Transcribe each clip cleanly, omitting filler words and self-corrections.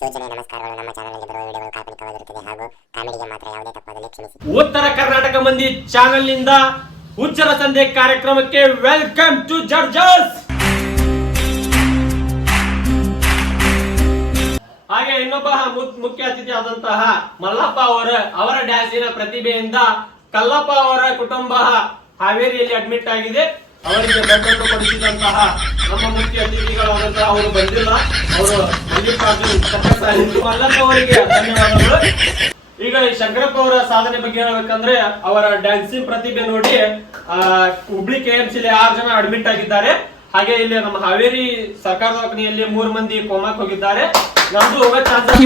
ಸೂಚನೆ ನಮಸ್ಕಾರಗಳು. ನಮ್ಮ ಚಾನಲ್ಗೆ ಬರುವ ವಿಡಿಯೋಗಳು ಕಾಲ್ಪನಿಕವಾಗಿರುತ್ತದೆ ಹಾಗೂ ಕಾಮಿಡಿಗೆ ಮಾತ್ರ ಯಾವುದೇ ತಪ್ಪಾದಲ್ಲಿ ಕ್ಷಮಿಸಿ. ಉತ್ತರ ಕರ್ನಾಟಕ ಮಂದಿ ಚಾನೆಲ್ ನಿಂದ ಹುಚ್ಚರ ಸಂತೆ ಕಾರ್ಯಕ್ರಮಕ್ಕೆ ವೆಲ್ಕಮ್ ಟು ಜಡ್ಜಸ್. ಹಾಗೆ ಇನ್ನೊಬ್ಬ ಮುಖ್ಯ ಅತಿಥಿ ಆದಂತಹ ಮಲ್ಲಪ್ಪ ಅವರ ಡ್ಯಾನ್ಸಿನ ಪ್ರತಿಭೆಯಿಂದ ಕಲ್ಲಪ್ಪ ಅವರ ಕುಟುಂಬ ಹಾವೇರಿಯಲ್ಲಿ ಅಡ್ಮಿಟ್ ಆಗಿದೆ. ಅವರಿಗೆ ಬೆಟ್ಟನ್ನು ಕೊಡಿಸಿದಂತಹ ನಮ್ಮ ಮುಖ್ಯ ಅತಿಥಿಗಳಾದಂತಹ ಅವರು ಬಂದಿಲ್ಲ. ಅವರು ಮಲ್ಲಪ್ಪ ಅವರಿಗೆ ಧನ್ಯವಾದಗಳು. ಈಗ ಈ ಶಂಕರಪ್ಪ ಅವರ ಸಾಧನೆ ಬಗ್ಗೆ ಹೇಳ್ಬೇಕಂದ್ರೆ ಅವರ ಡ್ಯಾನ್ಸಿಂಗ್ ಪ್ರತಿಭೆ ನೋಡಿ ಹುಬ್ಳಿ KMC 6 ಜನ ಅಡ್ಮಿಟ್ ಆಗಿದ್ದಾರೆ. ಹಾಗೆ ಇಲ್ಲಿ ನಮ್ಮ ಹಾವೇರಿ ಸರ್ಕಾರ ದವಾಖಾನೆಯಲ್ಲಿ 3 ಮಂದಿ ಕೋಮಾಕ್ ಹೋಗಿದ್ದಾರೆ. ನಮ್ದು ಹೋಗೋ ಚಾನ್ಸಸ್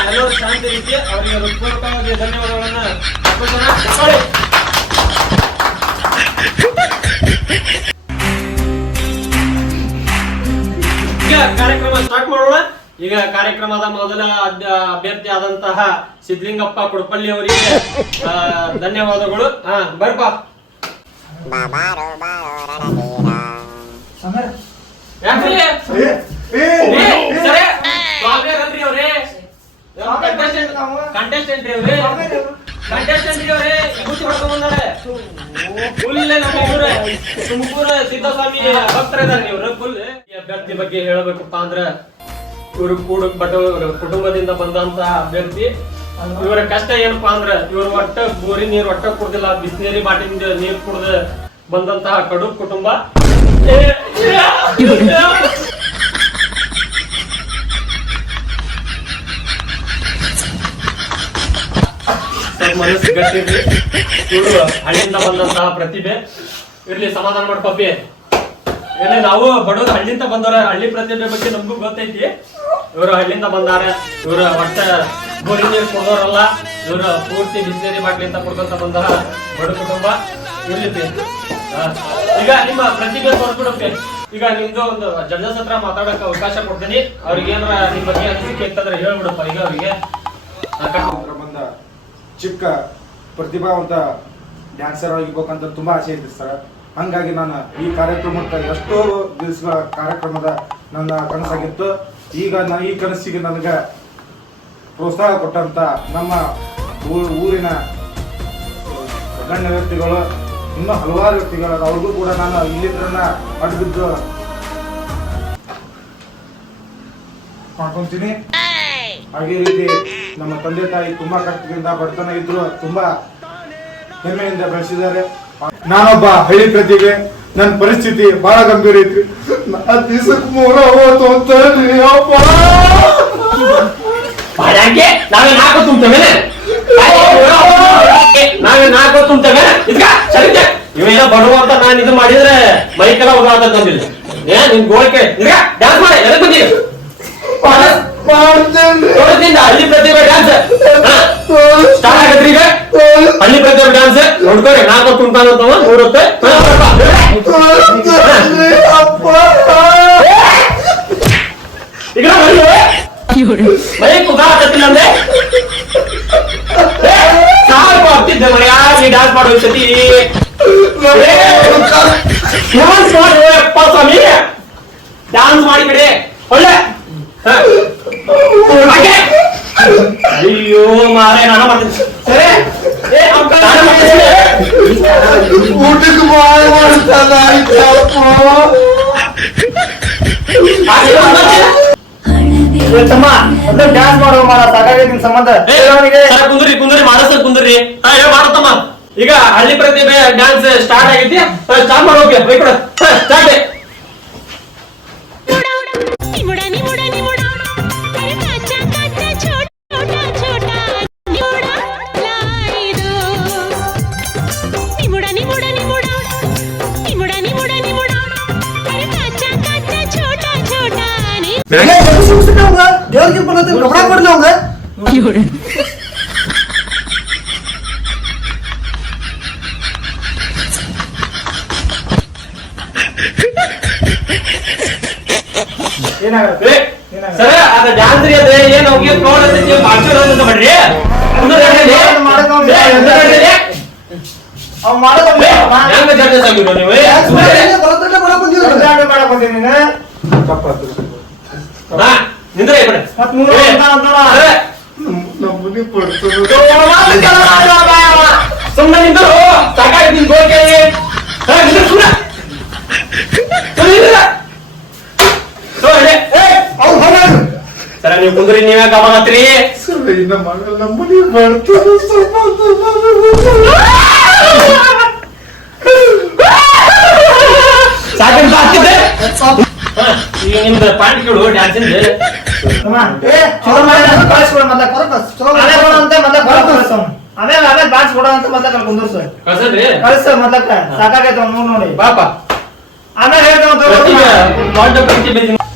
ಎಲ್ಲರೂ ಶಾಂತಿ ರೀತಿ ಅವರಿಗೆ ಹೃತ್ಪೂರ್ವಕವಾಗಿ ಧನ್ಯವಾದಗಳನ್ನ ಈಗ ಕಾರ್ಯಕ್ರಮ ಸ್ಟಾರ್ಟ್ ಮಾಡೋಣ. ಈಗ ಕಾರ್ಯಕ್ರಮದ ಮೊದಲ ಅಭ್ಯರ್ಥಿ ಆದಂತಹ ಸಿದ್ಲಿಂಗಪ್ಪ ಕುಡಪಳ್ಳಿ ಅವರಿಗೆ ಧನ್ಯವಾದಗಳು. ಬರ್ಪಾ ಕಂಟೆಸ್ಟೆಂಟ್ ತುಮಕೂರು ಸಿದ್ದಸ್ವಾಮಿ ಭಕ್ತರಿದ್ದಾರೆ ಇವರು. ಫುಲ್ ಈ ಅಭ್ಯರ್ಥಿ ಬಗ್ಗೆ ಹೇಳಬೇಕಪ್ಪ ಅಂದ್ರ ಇವರು ಕುಟುಂಬದಿಂದ ಬಂದಂತಹ ಅಭ್ಯರ್ಥಿ. ಇವರ ಕಷ್ಟ ಏನಪ್ಪಾ ಅಂದ್ರ ಇವರು ಒಟ್ಟ ಬೋರಿ ನೀರು ಒಟ್ಟ ಕುಡ್ದಿಲ್ಲ, ಬಿಸಿನೀರಿ ಬಾಟಿಂದ ನೀರು ಕುಡ್ದ ಬಂದಂತಹ ಕಡು ಕುಟುಂಬ. ಮನಸ್ಸು ಗಟ್ಟಿರ್ಲಿ. ಇವರು ಹಳ್ಳಿಯಿಂದ ಬಂದಂತಹ ಪ್ರತಿಭೆ. ಇರ್ಲಿ, ಸಮಾಧಾನ ಮಾಡಿ ಪಪ್ಪಿ. ಇಲ್ಲಿ ನಾವು ಬಡವರು ಹಳ್ಳಿಯಿಂದ ಬಂದವರ ಹಳ್ಳಿ ಪ್ರತಿಭೆ ಬಗ್ಗೆ ನಮಗೂ ಗೊತ್ತೈತಿ. ಇವರು ಹಳ್ಳಿಯಿಂದ ಬಂದಾರ. ಇವರ ಒಟ್ಟ ಬೋರಿ ನೀರು ಕೊಡೋರಲ್ಲ, ಇವರು ಪೂರ್ತಿ ಬಿಸಿನೀರಿ ಬಾಟ್ಲಿಂದ ಕೊಡ್ಕೊಂತ ಬಂದ ಬಡ ಕುಟುಂಬ. ಇರ್ಲಿ, ಈಗ ನಿಮ್ಮ ಪ್ರತಿಭೆ ತೋರ್ಸ್ಬಿಡಕ್ಕೆ ಈಗ ನಿಮ್ದು ಒಂದು ಜಡ್ಜಸ್ ಹತ್ರ ಮಾತಾಡಕ್ಕೆ ಅವಕಾಶ ಕೊಡ್ತೀನಿ. ಅವ್ರಿಗೆ ಏನಾರ ನಿಮ್ ಬಗ್ಗೆ ಅನಿಸಿಕೆ ಇರ್ತಂದ್ರೆ ಹೇಳ್ಬಿಡಪ್ಪ. ಈಗ ಅವರಿಗೆ ಬಂದ ಚಿಕ್ಕ ಪ್ರತಿಭಾವಂತ ಡ್ಯಾನ್ಸರ್ ಆಗಿರ್ಬೇಕಂತ ತುಂಬಾ ಆಸೆ ಇತ್ತು ಸರ್. ಹಂಗಾಗಿ ನಾನು ಈ ಕಾರ್ಯಕ್ರಮಕ್ಕೆ ಎಷ್ಟೋ ದಿವಸಗಳ ಕಾರ್ಯಕ್ರಮದ ನನ್ನ ಕನಸಾಗಿತ್ತು. ಈಗ ಈ ಕನಸಿಗೆ ನನಗೆ ಪ್ರೋತ್ಸಾಹ ಕೊಟ್ಟಂತ ನಮ್ಮ ಊರಿನ ಗಣ್ಯ ವ್ಯಕ್ತಿಗಳು, ಇನ್ನೂ ಹಲವಾರು ವ್ಯಕ್ತಿಗಳು, ಅವ್ರಿಗೂ ಕೂಡ ನಾನು ಇಲ್ಲಿದ್ರನ್ನ ಅಡ್ಬಿದ್ದು ಮಾಡ್ಕೊಂತೀನಿ. ಹಾಗೆ ರೀತಿ ನಮ್ಮ ತಂದೆ ತಾಯಿ ತುಂಬಾ ಕಷ್ಟದಿಂದ ಬಡತನ ಇದ್ರು ತುಂಬಾ ಹೆಮ್ಮೆಯಿಂದ ಬೆಳೆಸಿದ್ದಾರೆ. ನಾನೊಬ್ಬ ಹಳ್ಳಿ ಪ್ರತಿಭೆ. ನನ್ನ ಪರಿಸ್ಥಿತಿ ಬಹಳ ಗಂಭೀರ ಐತಿ. ದಿವಸಕ್ಕೆ 3 ಹೋತು ಅಂತ ಇವೆಲ್ಲ ಬಡವ ಅಂತ ನಾನು ಇದು ಮಾಡಿದ್ರೆ ಮೈಕೆಲ್ಲ ಹೋಗಂದಿಲ್ಲ. ನಿನ್ ಗೋಳಿಕೆ ಡ್ಯಾನ್ಸ್ ಮಾಡಿ ಎದಕ್ ಬಂದಿ? ಹಳ್ಳಿ ಪ್ರತಿಭೆ ಡ್ಯಾನ್ಸ್ ಸ್ಟಾರ್ಟ್ ಆಗತ್ರಿ. ಈಗ ಹಳ್ಳಿ ಪ್ರತಿಭೆ ಡ್ಯಾನ್ಸ್ ನೋಡ್ಕೋರಿ. 4 ತುಂಟಾನಂತವ 100 ರೂಪಾಯಿ. ಈಗ ಮೈಕ್ ಉಗಾಕತ್ತಿಲ್ಲ ಅಂದ್ರೆ ಸಾಕು ಆಗ್ತಿದ್ದೆ. ಮರ್ಯಾದಿ ಡ್ಯಾನ್ಸ್ ಮಾಡೋ ಸತಿ ಡ್ಯಾನ್ಸ್ ಮಾಡಪ್ಪ ಸ್ವಾಮಿ. ಡ್ಯಾನ್ಸ್ ಮಾಡಿ ಕಡೆ ಒಳ್ಳೆ. ಅಯ್ಯೋ ಮಾರೇ, ನಾನು ಮಾಡ್ತೀನಿ. ಸರಿ, ಊಟಕ್ಕೆ ಬಾಯ್ ಮಾಡ್ತಾನ. ತಮ್ಮ ಡ್ಯಾನ್ಸ್ ಮಾಡೋ ಸಾಕಾಗೈತಿ ನಿನ್ ಸಂಬಂಧ. ಕುಂದ್ರಿ ಮಾಡಸ ಕುಂದ್ರಿ. ಮಾಡತ್ತಮ್ಮ. ಈಗ ಹಳ್ಳಿ ಪ್ರತಿಭೆ ಡ್ಯಾನ್ಸ್ ಸ್ಟಾರ್ಟ್ ಆಗೈತಿ. ಸ್ಟಾರ್ಟ್ ಮಾಡೋಕೆ ಬೈಕೊಡ. ಸ್ಟಾರ್ಟ್. ದೇವ್ರಿಗೆ ಬರೋದು ಕಪಡ ಕೊಡ್ಲಿ ಅವಂಗ. ಏನಾಗುತ್ತೆ ಸರ್? ಅದ ಡ್ಯಾನ್ಸ್ ರೀ. ಅದೇ ಏನ್ ಹೋಗಿ ನೋಡೋದಕ್ಕೆ ಭಾಷಣ ಅಂತ ಮಾಡ್ರಿ. ಅವ್ ಮಾಡೋದಲ್ಲ ಹೆಂಗ ಜಡ್ಜಸ್ ಆಗಿರೋ ನೀವು? ಮಾಡಕ್ ಬಂದಿನಿ. ನಿಂದ್ರೆ ಈ ಕಡೆ. ಮತ್ತ್ ಮೂರು ಅಂತ ಅಂತಾನ. ನಮ್ಮನೆ ಬರ್ತದ ಸುಮ್ಮನೆ ನಿಂತು ಸಾಕಾಗಿ ನಿನ್ ಗೋಕೆ ಸರ ನೀವು ಕುಂದ್ರಿ ನೀವೇ ಗಮನತ್ರಿ. ಸರ್ ಇನ್ನ ಮಗಳ ನಮ್ಮನೆ ಬರ್ತದ ಸಾಕಂತ ಆಗ್ತಿದೆ. ಈಗ ನಿಮ್ದು ಪಾಯಿಂಟ್ ಕೇಳು ಡ್ಯಾನ್ಸ್ ಇಂದ ಚಲೋ ಮಾಡಿ ಕಳಿಸ್ಕೊಡ ಮೊದ್ಲ ಆಮೇಲೆ ಬಾಕ್ಸ್ ಕೊಡೋ ಅಂತ ಮೊದ್ಲ ಕುಂದರ್ಸ ಕಳ್ಸನ್ರಿ ಕಳಿಸ ಮೊದ್ಲಕ್ಕ ಸಾಕಾಗೈತ ಅವ್ನು ನೋಡಿ ಪಾಪ. ಆಮೇಲೆ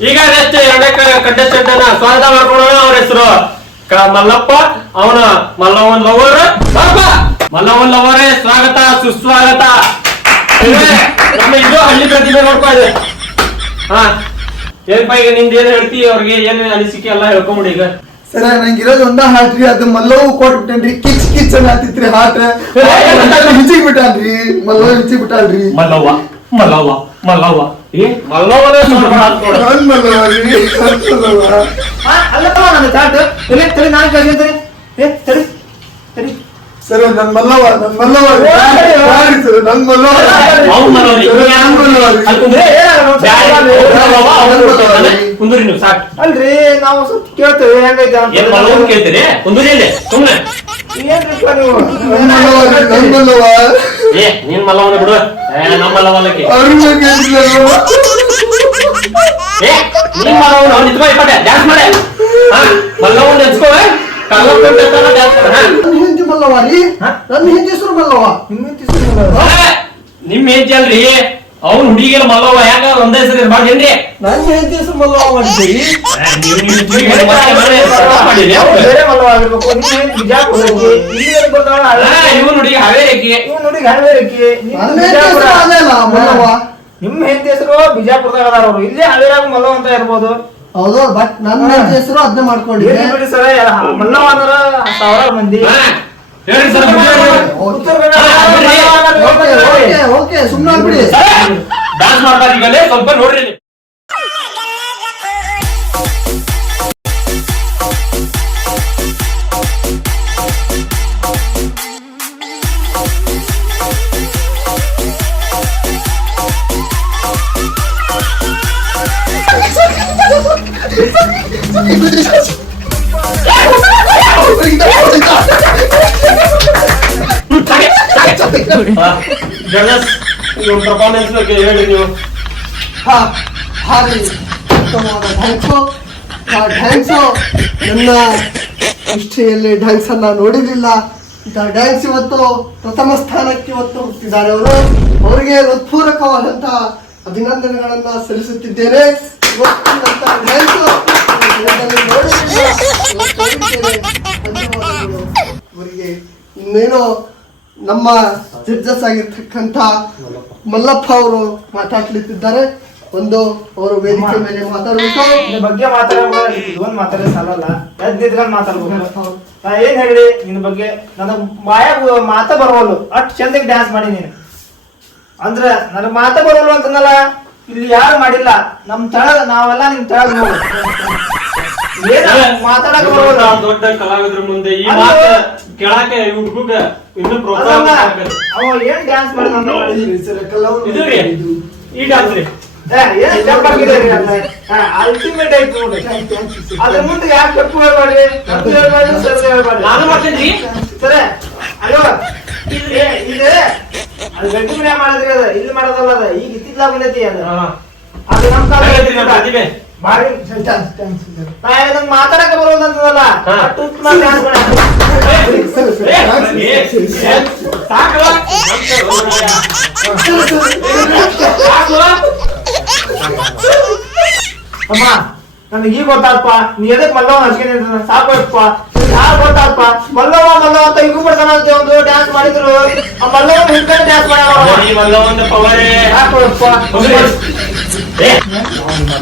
ಈಗ ನೆಕ್ಸ್ಟ್ ಎರಡನೇ ಕಂಟೆಸ್ಟೆಂಟ್ ಅನ್ನ ಸ್ವಾಗತ ಮಾಡ್ಕೊಳ್ಳೋಣ. ಅವ್ರ ಹೆಸರು ಮಲ್ಲಪ್ಪ, ಅವನ ಮಲ್ಲವನ್ ಲವರ್. ಪಾಪ ಮಲ್ಲವನ್ ಲವರೇ ಸ್ವಾಗತ ಸುಸ್ವಾಗತ. ನಮ್ಮ ಇದು ಹಳ್ಳಿ ಪ್ರತಿಭೆ ನೋಡ್ಕೊ ಇದೆ. ಹಾ ಏನಪ್ಪ ಈಗ ನಿಂದ ಏನ್ ಹೇಳ್ತಿ, ಅವ್ರಿಗೆ ಏನ್ ಅನಿಸಿಕೆ ಎಲ್ಲ ಹೇಳ್ಕೊಂಬಿಡಿ ಈಗ. ಸರ ನಂಗಿರೋದು ಒಂದ ಹಾಟ್ರಿ, ಅದು ಮಲ್ಲವು ಕೊಟ್ಬಿಟ್ಟೇನ್ರಿ. ಕಿಚ್ ಕಿಚ್ ಅನ್ನತ್ತಿತ್ರಿ ಹಾಟ್ ಹಿಚಿಗ್ ಬಿಟ್ಟಾನ್ರಿ. ಮಲ್ಲವ ಹಿಚಿಗ್ ಬಿಟ್ಟಾನ್ರಿ. ಮಲ್ಲವ್ವ ಮಲ್ಲವ್ವ ಮಲ್ಲವ್ವ ಮಲ್ಲವನೇ ನನ್ ಮಲ್ಲವ ರೀ, ನನ್ ಮಲ್ಲವ. ಅಲ್ಲಪ್ಪ ನನ್ನ ಚಾಟ್ ತಲೆ ತಲೆ ನಾನು ಕಳ್ಸಿರ್ತೀನಿ. ತಡಿ ತಡಿ ಸರ ನನ್ ಮಲ್ಲವ, ನನ್ ಮಲ್ಲವ ರೀ. ಯಾರಿ ಸರ ನನ್ ಮಲ್ಲವ ರೀ. ಅವ್ನ್ ಮಲ್ಲವ ರೀ. ಸರ, ನನ್ ಮಲ್ಲವ ರೀ. ಕುಂದ್ರಿ ನೀವು ಸಾಕು. ಅಲ್ರಿ ನಾವು ಸ್ವಲ್ಪ ಕೇಳ್ತೇವೆ ಹೆಂಗೈತೆ ಅಂತ. ಏನ್ ಮಲ್ಲವನ್ ಕೇಳ್ತೀರಿ? ಕುಂದ್ರಿ ಇಲ್ಲಿ ಸುಮ್ನೆ. ಏನ್ರಿಪ್ಪ ನೀವು ನನ್ ಮಲ್ಲವ ರೀ, ನನ್ ಮಲ್ಲವ. ಏ ನೀನ್ ಮಲ್ಲವನ ಬಿಡು. ನಮ್ಮ ಮಲ್ಲವಲ್ಲಕ್ಕೆ ಅವ್ರಿಗೆ ಕೇಳಿದ್ರಲ್ವ? ಏ ನೀನ್ ಮಲ್ಲವನ ನಿಂತ್ಕೋ ಇಪ್ಪಟ್ಟೆ ಡ್ಯಾನ್ಸ್ ಮಾಡೆ. ಹಾ ಮಲ್ಲವನ್ ನೆನ್ಸ್ಕೋ. ಡ್ಯಾನ್ಸ್ ಮಾಡ. ನನ್ ಹೆಂಡತಿ ಮಲ್ಲವ ರೀ. ನನ್ನ ಹೆಂಡತಿ ಹೆಸರು ಮಲ್ಲವ. ನಿಮ್ ಹೆಂಡತಿ ಅಲ್ರಿ, ಅವ್ನ್ ಹುಡುಗಿಯಲ್ಲ ಮಲ್ಲವ್ವ. ಯಾಕ ಒಂದೇ ಹೆಸರು ಇರ್ಬಾರ್ದೇನ್ರಿ? ನನ್ನ ಹೆಂಡತಿ ಹೆಸರು ಮಲ್ಲವ ಮಾಡಿದ್ದೀರಿ. ಬೇರೆ ಮಲ್ಲವ ಆಗಿರ್ಬೇಕು. ನೀವೇನ್ ಬಿಜಾಪುರಕ್ಕೆ ಇಲ್ಲಿ ಬರ್ತಾಳ. ಇವನ್ ಹುಡುಗಿ ಹಾವೇರಿಕಿ. ಇವ್ ನೋಡಿ ಹಾವೇರಿಕಿ. ನನ್ನ ಹೆಂಡತಿ ಹೆಸರು ಅದೇ ಅಲ್ಲ ಮಲ್ಲವ. ನಿಮ್ಮ ಹೆಂಡತಿ ಹೆಸರು ಬಿಜಾಪುರದಾಗ ಅದಾರ ಅವ್ರು. ಇಲ್ಲಿ ಹಾವೇರಾಗ ಮಲ್ಲವ ಅಂತ ಇರ್ಬೋದು. ಹೌದು, ಬಟ್ ನನ್ನ ಹೆಂಡತಿ ಹೆಸರು ಅದನ್ನ ಮಾಡ್ಕೊಂಡಿದ್ದೆ. ಏನ್ ಬಿಡಿ ಸರ, ಮಲ್ಲವ ಅಂದ್ರ ಸಾವಿರಾರು ಮಂದಿ. ಹೇಳ್ರಿ ಸರ್. ಉತ್ತರ ಕನ್ನಡ ಓಕೆ ಸುಮ್ಮನೆ ಆಗ್ಬಿಡಿ. ಡ್ಯಾನ್ಸ್ ಮಾಡ್ತಾರೆ ಈಗಲೇ ಸ್ವಲ್ಪ ನೋಡ್ರಿ. ಇವ್ರ ಪರ್ಫಾರ್ಮೆನ್ಸ್ ಬಗ್ಗೆ ಹೇಳಿ ನೀವು. ಹಾಗೆ ಉತ್ತಮವಾದ ಡ್ಯಾನ್ಸು. ಆ ಡ್ಯಾನ್ಸು ನನ್ನ ಹಿಸ್ಟ್ರಿಯಲ್ಲಿ ಡ್ಯಾನ್ಸ್ ಅನ್ನ ನೋಡಿರಲಿಲ್ಲ. ಇಂಥ ಡ್ಯಾನ್ಸ್ ಇವತ್ತು ಪ್ರಥಮ ಸ್ಥಾನಕ್ಕೆ ಇವತ್ತು ಹೋಗ್ತಿದ್ದಾರೆ ಅವರು. ಅವರಿಗೆ ಹೃತ್ಪೂರ್ವಕವಾದಂತಹ ಅಭಿನಂದನೆಗಳನ್ನ ಸಲ್ಲಿಸುತ್ತಿದ್ದೇನೆ. ಇವತ್ತಿನಂತ ಡ್ಯಾನ್ಸು ಅವರಿಗೆ ಇನ್ನೇನೋ ನಮ್ಮ ಜಡ್ಜಸ್ ಆಗಿರ್ತಕ್ಕಂಥ ಮಲ್ಲಪ್ಪ ಅವರು ಮಾತಾಡ್ಲಿತ್ತಿದ್ದಾರೆ. ಒಂದು ಅವರು ವೇದಿಕೆ ಮೇಲೆ ಮಾತಾಡಬೇಕು. ನಿನ್ನ ಬಗ್ಗೆ ಮಾತಾಡೋದು ಮಾತಾಡೋ ಸಾಲಲ್ಲ. ಎದ್ ನಿಂತ್ಕೊಂಡು ಮಾತಾಡ್ಬೇಕು. ನಾ ಏನ್ ಹೇಳಿ ನಿನ್ನ ಬಗ್ಗೆ ನನಗ್ ಬಾಯಾಗ ಮಾತ ಬರೋಲ್ಲ. ಅಷ್ಟ್ ಚಂದಕ್ಕೆ ಡ್ಯಾನ್ಸ್ ಮಾಡಿ ನೀನು ಅಂದ್ರ ನನಗ್ ಮಾತ ಬರೋಲ್ಲ ಅಂತಂದಲ್ಲ. ಇಲ್ಲಿ ಯಾರು ಮಾಡಿಲ್ಲ. ನಮ್ ತಳಗ ನಾವೆಲ್ಲ ನಿಮ್ ತಳಗ ನೋಡಿ ಮಾತಾಡಕ್ ಬರೋಲ್ಲ. ದೊಡ್ಡ ಕಲಾವಿದ್ರ ಮುಂದೆ ಈ ಮಾತು ಕೇಳಾಕೆ ಹುಡುಗ ಇನ್ನು ಪ್ರೋತ್ಸಾಹ ಅವ ಏನ್ ಡ್ಯಾನ್ಸ್ ಮಾಡಿದ ಇದು ರೀ ಈ ಡ್ಯಾನ್ಸ್ ರೀ. ಏನ್ ಸ್ಟೆಪ್ ಆಗಿದೆ ಅಲ್ಟಿಮೇಟ್ ಆಯ್ತು ನೋಡಿ. ಅದ್ರ ಮುಂದೆ ಯಾಕೆ ಸ್ಟೆಪ್ ಹೇಳ್ಬಾರ್ರಿ, ಹೇಳ್ಬಾರ್ದು, ಸರ್ ಹೇಳ್ಬಾರ್ದು. ನಾನು ಮಾಡ್ತೇನ್ರಿ ಸರಿ ಅಯ್ಯೋ ಇದೆ ಅದು ಗಟ್ಟಿ ಮನೆ ಮಾಡಿದ್ರಿ. ಅದ ಇಲ್ಲಿ ಮಾಡೋದಲ್ಲ. ಅದ ಈಗ ಇತ್ತಿತ್ಲಾಗ ಬಂದೈತಿ. ಅದು ನಮ್ ಕಾಲ ಪ್ರತಿಭೆ ಭಾರಿ ನಂಗೆ ಮಾತಾಡಕ ಬರೋದು ಅಂತದಲ್ಲ. ಅಮ್ಮ ನನಗೆ ಈಗ ಗೊತ್ತಾಗ್ಪ ನೀ ಎದಕ್ ಮಲ್ಲವ ಹಚ್ಕೊಂಡ್ ಸಾಕಪ್ಪ. ಯಾರು ಗೊತ್ತಾಗ್ಪ ಮಲ್ಲವ ಮಲ್ಲವ ಅಂತ ಈಗ ಬರ್ತಾನ ಅಂತ ಒಂದು ಡ್ಯಾನ್ಸ್ ಮಾಡಿದ್ರು. ಆ ಮಲ್ಲವ ಹಿಂದ್ಗಡೆ ಡ್ಯಾನ್ಸ್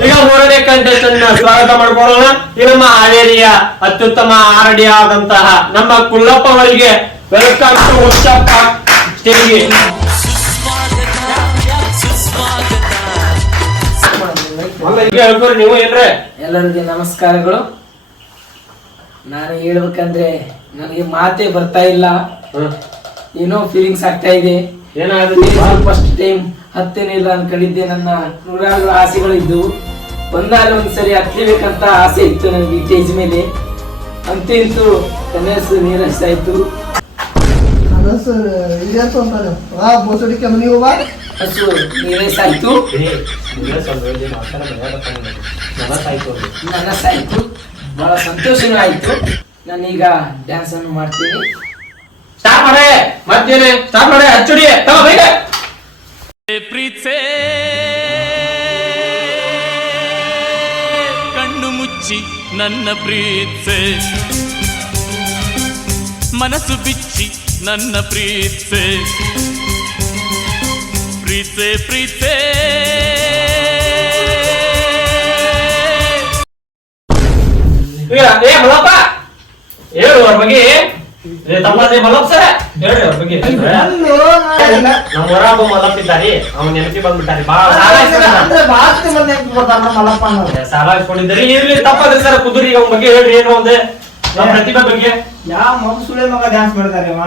ಈಗ ಮೂರನೇ ಕಂಟೆಸ್ಟೆಂಟ್ ಸ್ವಾಗತ ಮಾಡ್ಕೊಳ್ಳೋಣ. ಈ ನಮ್ಮ ಹಾವೇರಿಯ ಅತ್ಯುತ್ತಮ ಆರಡಿ ಆದಂತಹ ನಮ್ಮ ಕುಳ್ಳಪ್ಪ ಅವರಿಗೆ ವೆಲ್ಕಮ್ ಟು ಉಚ್ಚಪ್ಪ ಸ್ಟೇಜ್ಗೆ. ಅಲ್ಲ ಈಗ ಹೇಳ್ಕೊರಿ ನೀವು ಏನ್ರೆ. ಎಲ್ಲರಿಗೆ ನಮಸ್ಕಾರಗಳು. ನಾನು ಹೇಳ್ಬೇಕಂದ್ರೆ ನನಗೆ ಮಾತೇ ಬರ್ತಾ ಇಲ್ಲ, ಏನೋ ಫೀಲಿಂಗ್ಸ್ ಆಗ್ತಾ ಇದೆ. ಏನಾಗುತ್ತೆ ಫಸ್ಟ್ ಟೈಮ್ ಹತ್ತೇನೆ ಇಲ್ಲ ಅನ್ಕೊಂಡಿದ್ದೆ. ನನ್ನ ನೂರಾರು ಆಸೆಗಳು ಇದ್ದವು. ಒಂದ್ಸರಿ ಹತ್ತಲೇಬೇಕಂತ ಆಸೆ ಇತ್ತು ನನಗೆ ಸ್ಟೇಜ್ ಮೇಲೆ. ಅಂತೂ ಇಂತೂ ಕನಸು ನೀರಸಾಯ್ತು. ಕನಸು ಇದೇನು ಅಂತಾರೆ ವಾ ಬೋಸಡಿಕೆ ಮನೆಗೆ ಹೋಗ ಕನಸು ನೀರಸಾಯ್ತು. ನನಸಾಯ್ತು, ಬಹಳ ಸಂತೋಷನೂ ಆಯ್ತು. ನಾನೀಗ ಡ್ಯಾನ್ಸ್ ಅನ್ನು ಮಾಡ್ತೀನಿ. ಸ್ಟಾರ್ಟ್ ಮಾಡೆ. ಮತ್ತೇನೆ ಸ್ಟಾರ್ಟ್ ಮಾಡೆ. ಹಚ್ಚುಡಿ ತಗೋ ಬೇಗ. ಪ್ರೀತ್ಸೆ ಕಣ್ಣು ಮುಚ್ಚಿ ನನ್ನ ಪ್ರೀತ್ಸೆ, ಮನಸ್ಸು ಬಿಚ್ಚಿ ನನ್ನ ಪ್ರೀತ್ಸೆ, ಪ್ರೀತ್ಸೆ ಪ್ರೀತ್ಸೆ. ಏ ಮಲ್ಲಪ್ಪ ಹೇಳು ಅವ್ರ ಬಗ್ಗೆ. ತಮ್ಮದೇ ಮಲ್ಲಪ್ಪ ಸರ ಹೇಳ್ರಿ ಅವ್ರ ಬಗ್ಗೆ. ನಮ್ಮ ಹೊರ ಒಬ್ಬ ಮಲ್ಲಪ್ಪ ಇದ್ದಾರಿ, ಅವ್ನ ನೆನಪಿ ಬಂದ್ಬಿಟ್ಟಾರಿ. ಅಂದ್ರೆ ಬಾಸ್ತಿ ಮಂದಿ ಹೆಂಗ್ ಬರ್ತಾರ ನಮ್ಮ ಮಲ್ಲಪ್ಪ ಅನ್ನೋರು. ಸಾಲ ಇಸ್ಕೊಂಡಿದ್ದೀರಿ. ಇರ್ಲಿ ತಪ್ಪದ್ರಿ ಸರ್ ಕುದುರಿ ಅವ್ನ ಬಗ್ಗೆ ಹೇಳ್ರಿ. ಏನು ಒಂದೇ ನಮ್ಮ ಪ್ರತಿಭೆ ಬಗ್ಗೆ. ಯಾವ ಮಗು ಸುಳೆ ಮಗ ಡ್ಯಾನ್ಸ್ ಮಾಡ್ತಾರೆ ಅವ.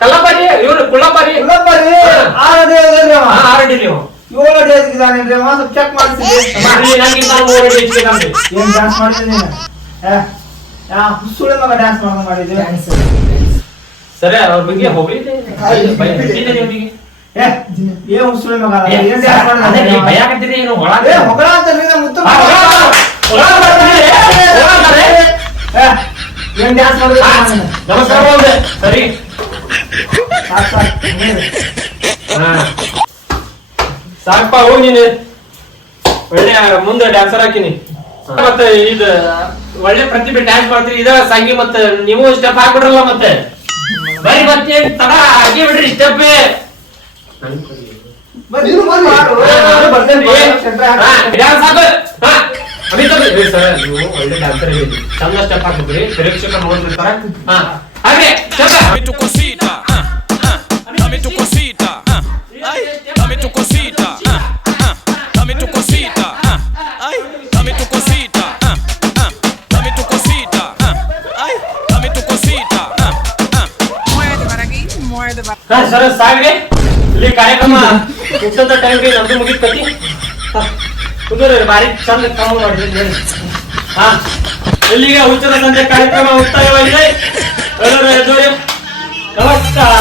ಕಲ್ಲಪ್ಪಾರಿ ಇವ್ರು ಕುಳ್ಳಪ್ಪಾರಿ ಆರಡಿ ನೀವು 7 ಅಡಿ ಇದಾನೇನ್ರಿ ಅವ. ಸ್ವಲ್ಪ ಚೆಕ್ ಮಾಡ್ತಿದ್ದೆ. ನಂಗಿಂತ 3 ಅಡಿ ಹೆಚ್ಚಿಗೆ. ಏನ್ ಡ್ಯಾನ್ಸ್ ಮಾಡಿದ್ರಿ ನೀನು? ಸುಳೆ ಮಗ ಡ್ಯಾನ್ಸ್ ಮಾಡಿದ್ವಿ. ಸರಿ ಅವ್ರ ಬಗ್ಗೆ ಹೋಗ್ಲಿ. ಏನ್ ಸುಳೆ ಮಗ ಏನ್ ಡ್ಯಾನ್ಸ್ ಮಾಡಿದ್ರಿ? ಭಯ ಆಗತ್ತಿರಿ ಏನು ಹೊಳ ಹೊಗಳ ಅಂತಾರ್ರಿ ನಮ್ಮ ಮುತ್ತು. ಏನ್ ಡ್ಯಾನ್ಸ್ ಮಾಡಿದ್ರಿ? ನಮಸ್ಕಾರ. ಸರಿ ಸಾಕಪ್ಪ ಹೋಗಿ ನೀನು. ಒಳ್ಳೆ ಮುಂದೆ ಡ್ಯಾನ್ಸರ್ ಹಾಕಿನಿ. ಮತ್ತೆ ಇದು ಒಳ್ಳೆ ಪ್ರತಿಭೆ ಡ್ಯಾನ್ಸ್ ಮಾಡ್ತೀರಿ. ಇದ ಸಂಗಿ ಮತ್ತೆ ನೀವು ಸ್ಟೆಪ್ ಹಾಕ್ಬಿಡ್ರಲ್ಲ ಮತ್ತೆ ಬರೀ ಮತ್ತೆ ತಡ ಹಾಕಿ ಬಿಡ್ರಿ ಸ್ಟೆಪ್. ಡ್ಯಾನ್ಸ್ ಹಾಕ ನೀವು ಒಳ್ಳೆ ಡ್ಯಾನ್ಸರ್ ಇದ್ದೀರಿ. ಚಂದ ಸ್ಟೆಪ್ ಹಾಕಿದ್ರಿ, ಪ್ರೇಕ್ಷಕರು ನೋಡ್ತಿರ್ತಾರ. ಹಾ ಹಾಗೆ Dame tu cosita, dame tu cosita, ay, dame tu cosita, dame tu cosita, ay, dame tu cosita, dame tu cosita, ay, dame tu cosita. ಹಾ ಸರ್ ಸಾಗ್ರಿ. ಇಲ್ಲಿ ಕಾರ್ಯಕ್ರಮ ಮುಗಿಸೋದ ಟೈಮ್ಗೆ ನಮ್ದು ಮುಗಿಸ್ತತಿ. ಕುದುರೆ ಭಾರಿ ಚಂದ ಕ್ರಮ ಮಾಡಿದ್ರಿ. ಹಾ ಇಲ್ಲಿಗೆ ಹುಚ್ಚರ ಸಂಜೆ ಕಾರ್ಯಕ್ರಮ ಮುಕ್ತಾಯವಾಗಿದೆ. ಎಲ್ಲರೂ ಎದ್ದೋರಿ. ನಮಸ್ಕಾರ.